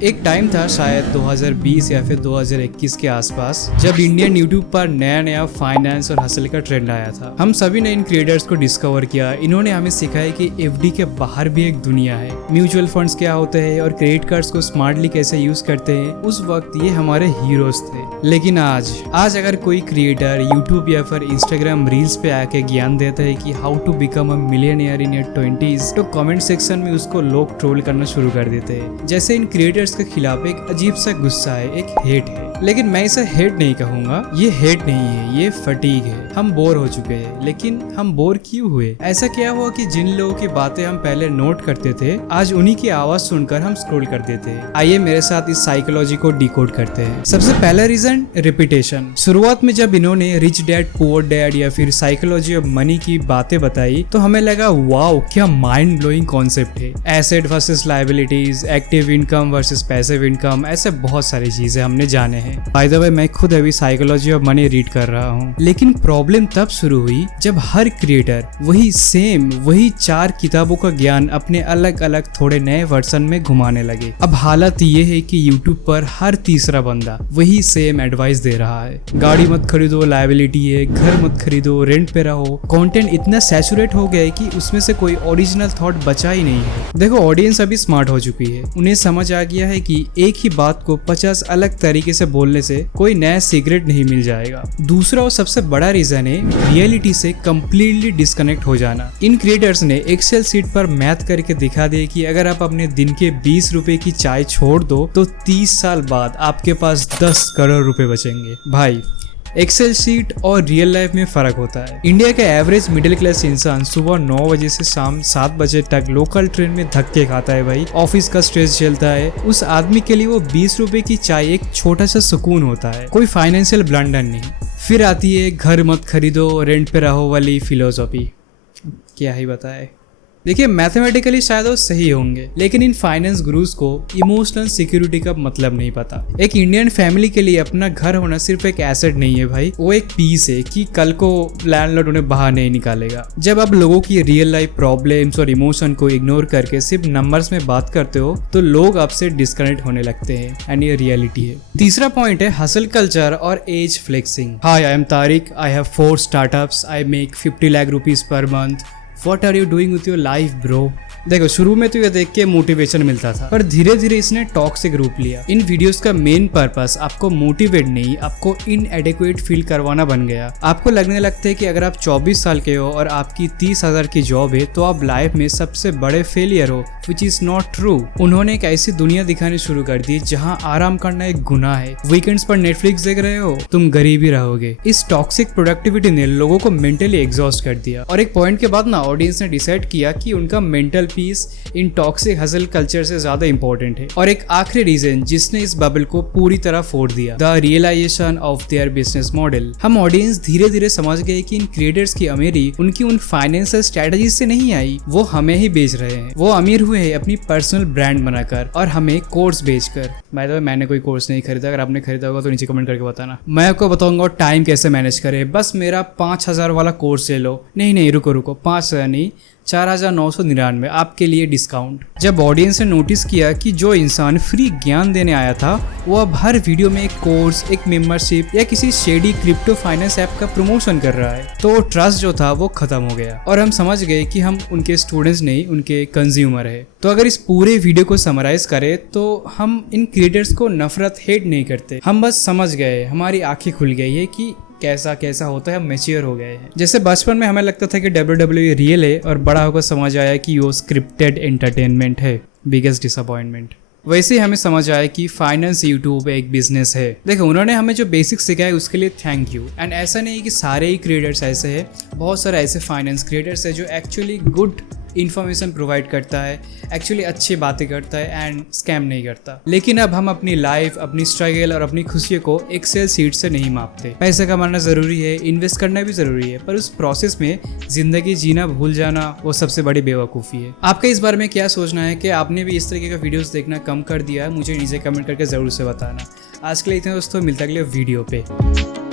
एक टाइम था शायद 2020 या फिर 2021 के आसपास जब इंडियन यूट्यूब पर नया नया फाइनेंस और हसल का ट्रेंड आया था। हम सभी ने इन क्रिएटर्स को डिस्कवर किया। इन्होंने हमें सिखाया कि एफडी के बाहर भी एक दुनिया है, म्यूचुअल फंड्स क्या होते हैं और क्रेडिट कार्ड्स को स्मार्टली कैसे यूज करते हैं। उस वक्त ये हमारे हीरोज थे। लेकिन आज अगर कोई क्रिएटर यूट्यूब या फिर इंस्टाग्राम रील्स पे आके ज्ञान देता है कि how to become a millionaire in your 20s, तो कमेंट सेक्शन में उसको लोग ट्रोल करना शुरू कर देते हैं। जैसे इन क्रिएटर्स के खिलाफ एक अजीब सा गुस्सा है, एक हेट है। लेकिन मैं इसे हेट नहीं कहूंगा, ये हेट नहीं है, ये फटीग है। हम बोर हो चुके हैं। लेकिन हम बोर क्यों हुए? ऐसा क्या हुआ कि जिन लोगों की बातें हम पहले नोट करते थे, आज उन्हीं की आवाज सुनकर हम स्क्रॉल कर देते हैं। आइए मेरे साथ इस साइकोलॉजी को डिकोड करते हैं। सबसे पहला रीजन, रिपीटेशन। शुरुआत में जब इन्होंने रिच डैड पुअर डैड या फिर साइकोलॉजी ऑफ मनी की बातें बताई तो हमें लगा वाओ, क्या माइंड ब्लोइंग कॉन्सेप्ट है। Asset versus liabilities, active income versus passive income, ऐसे बहुत सारी चीजें हमने जाने हैं। बाय द वे, मैं खुद अभी साइकोलॉजी ऑफ मनी रीड कर रहा हूँ। लेकिन प्रॉब्लम तब शुरू हुई जब हर क्रिएटर वही 4 किताबों का ज्ञान अपने अलग अलग थोड़े नए वर्जन में घुमाने लगे। अब हालत ये है कि यूट्यूब पर हर तीसरा बंदा वही सेम एडवाइस दे रहा है। गाड़ी मत खरीदो, लायबिलिटी है, घर मत खरीदो, रेंट पे रहो। कंटेंट इतना सैचुरेट हो गया है कि उसमें से कोई ओरिजिनल थॉट बचा ही नहीं है। देखो, ऑडियंस अभी स्मार्ट हो चुकी है। उन्हें समझ आ गया है कि एक ही बात को 50 अलग तरीके से बोलने से कोई नया सीक्रेट नहीं मिल जाएगा। दूसरा और सबसे बड़ा रीजन है रियलिटी से कंप्लीटली डिस्कनेक्ट हो जाना। इन क्रिएटर्स ने एक्सेल शीट पर मैथ करके दिखा दिया कि अगर आप अपने दिन के 20 रुपए की चाय छोड़ दो तो 30 साल बाद आपके पास 10 करोड़ रुपए बचेंगे। भाई, एक्सेल शीट और रियल लाइफ में फर्क होता है। इंडिया का एवरेज मिडिल क्लास इंसान सुबह 9 बजे से शाम 7 बजे तक लोकल ट्रेन में धक्के खाता है भाई, ऑफिस का स्ट्रेस झेलता है। उस आदमी के लिए वो 20 रुपए की चाय एक छोटा सा सुकून होता है, कोई फाइनेंशियल ब्लंडर नहीं। फिर आती है घर मत खरीदो, रेंट पे रहो वाली फिलोसॉफी। क्या ही बताए। देखिए, मैथमेटिकली शायद वो सही होंगे, लेकिन इन फाइनेंस गुरुज को इमोशनल सिक्योरिटी का मतलब नहीं पता। एक इंडियन फैमिली के लिए अपना घर होना सिर्फ एक एसेट नहीं है भाई, वो एक पीस है कि कल को लैंडलॉर्ड उन्हें बाहर नहीं निकालेगा। जब आप लोगों की रियल लाइफ प्रॉब्लम्स और इमोशन को इग्नोर करके सिर्फ नंबर्स में बात करते हो तो लोग आपसे डिस्कनेक्ट होने लगते हैं, एंड ये रियलिटी है। तीसरा पॉइंट है हसल कल्चर और age flexing. Hi, I am Tariq, I have 4 startups, I make 50 lakh rupees per month. What are you doing with your life, bro? देखो, शुरू में तो ये देख के मोटिवेशन मिलता था, पर धीरे धीरे इसने टॉक्सिक रूप लिया। इन वीडियोस का मेन पर्पस आपको मोटिवेट नहीं, आपको इनएडिक्वेट फील करवाना बन गया। आपको लगने लगता है कि अगर आप 24 साल के हो और आपकी 30,000 की जॉब है तो आप लाइफ में सबसे बड़े फेलियर हो, विच इज नॉट ट्रू। उन्होंने एक ऐसी दुनिया दिखानी शुरू कर दी जहाँ आराम करना एक गुनाह है। वीकेंड्स पर नेटफ्लिक्स देख रहे हो, तुम गरीब ही रहोगे। इस टॉक्सिक प्रोडक्टिविटी ने लोगों को मेंटली एग्जॉस्ट कर दिया, और एक पॉइंट के बाद ना ऑडियंस ने डिसाइड किया कि उनका मेंटल पीस इन टॉक्सिक हसल कल्चर से ज्यादा इंपॉर्टेंट है। और एक आखिरी रीजन जिसने इस बबल को पूरी तरह फोड़ दिया, the realisation of their business model. हम ऑडियंस धीरे धीरे समझ गए कि इन क्रिएटर्स की अमीरी उनकी उन फाइनेंशियल स्ट्रेटजी से नहीं आई, वो हमें ही बेच रहे हैं। वो अमीर हुए हैं अपनी पर्सनल ब्रांड बनाकर और हमें कोर्स बेचकर। बाय द वे, मैंने कोई कोर्स नहीं खरीदा, अगर आपने खरीदा होगा तो नीचे कमेंट करके बताना। मैं आपको बताऊंगा टाइम कैसे मैनेज करे। बस मेरा 5,000 वाला कोर्स ले लो। नहीं, रुको, 5,000 नहीं, 4,999 आपके लिए डिस्काउंट। जब ऑडियंस ने नोटिस किया कि जो इंसान फ्री ज्ञान देने आया था वो अब हर वीडियो में एक कोर्स, एक मेंबरशिप या किसी शेडी क्रिप्टो फाइनेंस ऐप का प्रमोशन कर रहा है, तो ट्रस्ट जो था वो खत्म हो गया और हम समझ गए कि हम उनके स्टूडेंट्स नहीं, उनके कंज्यूमर है। तो अगर इस पूरे वीडियो को समराइज करें तो हम इन क्रिएटर्स को नफरत, हेट नहीं करते। हम बस समझ गए, हमारी आंखें खुल गई है कि कैसा होता है। हम मैच्योर हो गए हैं। जैसे बचपन में हमें लगता था कि WWE रियल है और बड़ा होकर समझ आया कि वो स्क्रिप्टेड एंटरटेनमेंट है। Biggest disappointment. वैसे ही हमें समझ आया कि फाइनेंस यूट्यूब एक बिजनेस है। देखो, उन्होंने हमें जो बेसिक सिखाया उसके लिए थैंक यू। एंड ऐसा नहीं है कि सारे ही क्रिएटर्स ऐसे हैं, बहुत सारे ऐसे फाइनेंस क्रिएटर्स है जो एक्चुअली गुड इन्फॉर्मेशन प्रोवाइड करता है, एक्चुअली अच्छी बातें करता है एंड स्कैम नहीं करता। लेकिन अब हम अपनी लाइफ, अपनी स्ट्रगल और अपनी खुशियों को एक्सेल शीट से नहीं मापते। पैसे कमाना जरूरी है, इन्वेस्ट करना भी जरूरी है, पर उस प्रोसेस में जिंदगी जीना भूल जाना वो सबसे बड़ी बेवकूफ़ी है। आपका इस बारे में क्या सोचना है कि आपने भी इस तरीके का वीडियोस देखना कम कर दिया? मुझे नीचे कमेंट करके जरूर से बताना। आज के लिए इतना दोस्तों, मिलता है अगले वीडियो पे।